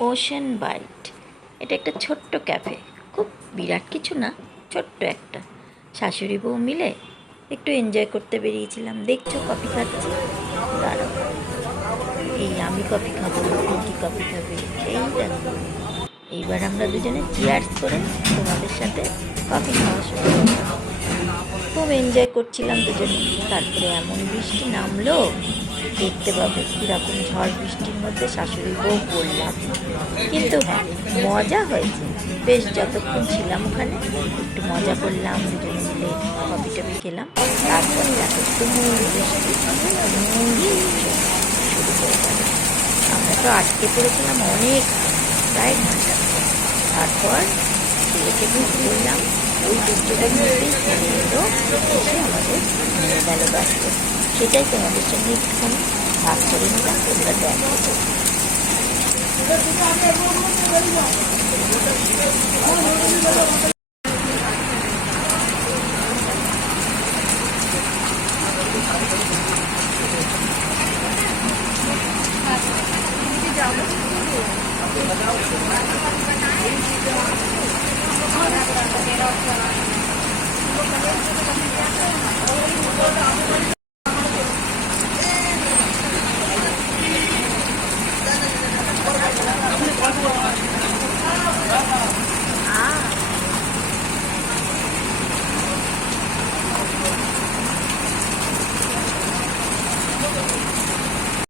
Ocean byte. এটা একটা ছোট্ট ক্যাফে। খুব বিরাট কিছু না, ছোট্ট একটা। শাশুড়ি বউ মিলে একটু এনজয় করতে বেরিয়েছিলাম। দেখছ, কফি খাচ্ছি। দাঁড়াও। এই আমি কফি খাব কি কফি খাবে? এই দেখো। এইবার আমরা দুজনে চেয়ার্স করে তোমাদের সাথে কফি খাওয়া শুরু। খুব এনজয় করছিলাম দুজনে। তারপরে এমন বৃষ্টি নামলো দেখতে পাবে কীরকম ঝড় বৃষ্টির মধ্যে শাশুড়ি বউ পড়লাম। কিন্তু মজা হয়েছে। বেশ যতক্ষণ ছিলাম ওখানে, একটু মজা করলাম, দুজনে মিলে কফি টফি খেলাম। তারপর দেখো তুমুল বৃষ্টি শুরু গেল। আমরা তো আটকে পড়েছিলাম অনেক, প্রায় ঘণ্টা। তারপর ছেলেকে বুঝ করলাম ওই দুটোটার মধ্যেই চলে এলো এসে আমাদের নিয়ে গেল বাড়িতে। সেটাই তোমাদের সঙ্গে একটুখানি ভাগ করে নিলাম তোমরা দেখো